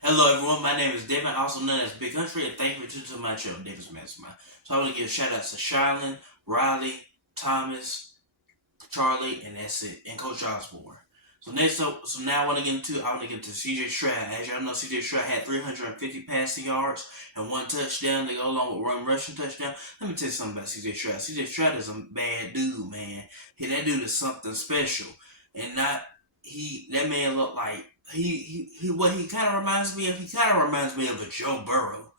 Hello everyone, my name is Devin, also known as Big Country, and thank you for tuning to my show, David's Mastermind. So I want to give shout outs to Shylin, Riley, Thomas, Charlie, and that's it, and Coach Osborne. So now I want to get into CJ Stroud. As y'all know, CJ Stroud had 350 passing yards and 1 touchdown to go along with one rushing touchdown. Let me tell you something about CJ Stroud. CJ Stroud is a bad dude, man. That dude is something special, and that man look like what he kind of reminds me of. He kind of reminds me of a Joe Burrow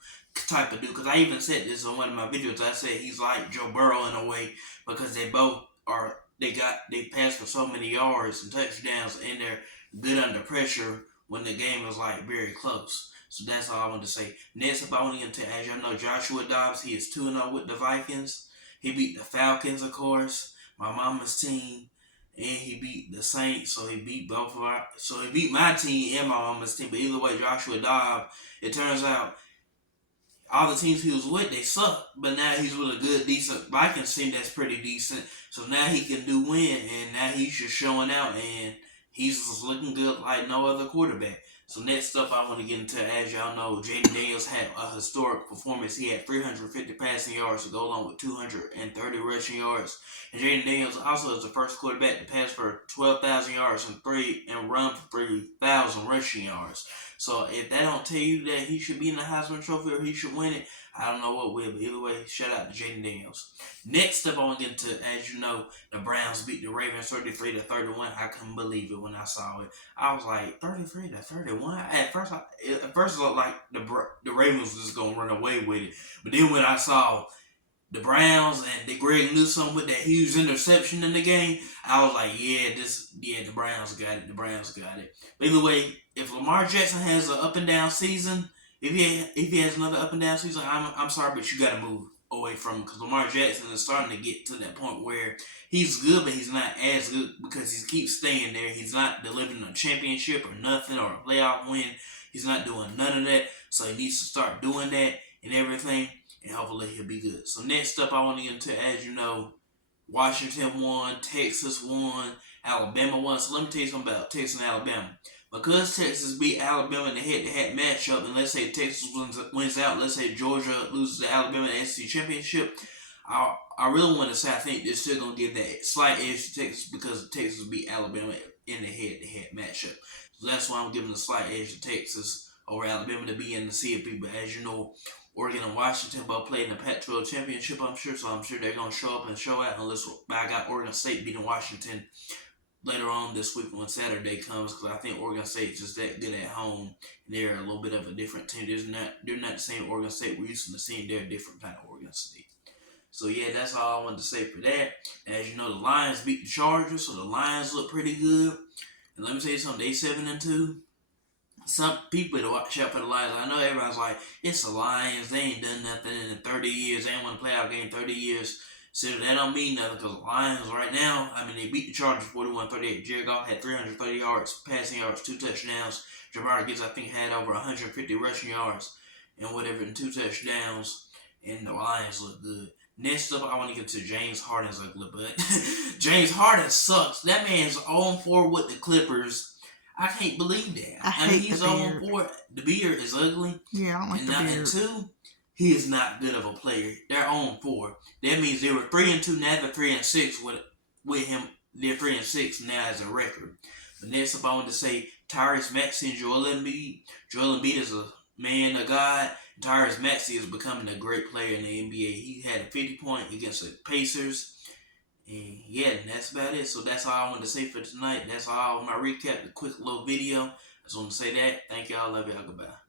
type of dude. Because I even said this on one of my videos. I said he's like Joe Burrow in a way because they both are. They pass for so many yards and touchdowns, and they're good under pressure when the game is like very close. So that's all I want to say. Next up, I want to get into, as y'all know, Joshua Dobbs. He is 2-0 with the Vikings. He beat the Falcons, of course, my mama's team. And he beat the Saints, so he beat he beat my team and my mama's team. But either way, Joshua Dobbs, it turns out all the teams he was with, they suck. But now he's with a good, decent Vikings team that's pretty decent. So now he can win, and now he's just showing out, and he's just looking good like no other quarterback. So next up, I want to get into, as y'all know, Jaden Daniels had a historic performance. He had 350 passing yards to go along with 230 rushing yards. And Jaden Daniels also is the first quarterback to pass for 12,000 yards and run for 3,000 rushing yards. So if that don't tell you that he should be in the Heisman Trophy or he should win it, I don't know what will. But either way, shout out to Jaden Daniels. Next up, I want to get into, as you know, the Browns beat the Ravens 33-31. I couldn't believe it when I saw it. I was like, 33-31? At first it looked like the Ravens was just going to run away with it. But then when I saw the Browns and the Greg Newsome with that huge interception in the game, I was like, the Browns got it. The Browns got it. But either way, if Lamar Jackson has an up and down season, if he has another up and down season, I'm sorry, but you got to move away from him, because Lamar Jackson is starting to get to that point where he's good, but he's not as good because he keeps staying there. He's not delivering a championship or nothing or a playoff win. He's not doing none of that, so he needs to start doing that and everything, and hopefully he'll be good. So next up, I want to get into, as you know, Washington won, Texas won, Alabama won. So let me tell you something about Texas and Alabama. Because Texas beat Alabama in the head-to-head matchup, and let's say Texas wins out, let's say Georgia loses to Alabama in the SEC Championship, I really want to say I think they're still going to give that slight edge to Texas because Texas beat Alabama in the head-to-head matchup. So that's why I'm giving a slight edge to Texas over Alabama to be in the CFP. But as you know, Oregon and Washington both played in the Pac-12 Championship, I'm sure, so I'm sure they're going to show up and show out but I got Oregon State beating Washington later on this week when Saturday comes, because I think Oregon State is just that good at home, and they're a little bit of a different team. They're not the same Oregon State we're used to seeing. They're a different kind of Oregon State. So yeah, that's all I wanted to say for that. As you know, the Lions beat the Chargers, so the Lions look pretty good. And let me tell you something, they 7-2. Some people to watch out for the Lions. I know everybody's like, it's the Lions. They ain't done nothing in 30 years. They ain't won a playoff game in 30 years. So that don't mean nothing, because the Lions right now, they beat the Chargers 41-38. Jared Goff had 330 yards, passing yards, 2 touchdowns. Ja'Marr Gibbs, I think, had over 150 rushing yards and whatever, and 2 touchdowns. And the Lions look good. Next up, I want to get to James Harden's ugly butt. James Harden sucks. That man's 0-4 with the Clippers. I can't believe that. He's 0-4. The beard is ugly. Yeah, I don't like the beard. And 2, he is not good of a player. They're 0-4. That means they were 3-2. Now they're 3-6 with him. They're 3-6 now as a record. But next up, I want to say Tyrese Maxey and Joel Embiid. Joel Embiid is a man of God. Tyrese Maxey is becoming a great player in the NBA. He had a 50-point against the Pacers. And yeah, that's about it. So that's all I wanted to say for tonight. That's all my recap, the quick little video. I just want to say that. Thank y'all. Love y'all. Goodbye.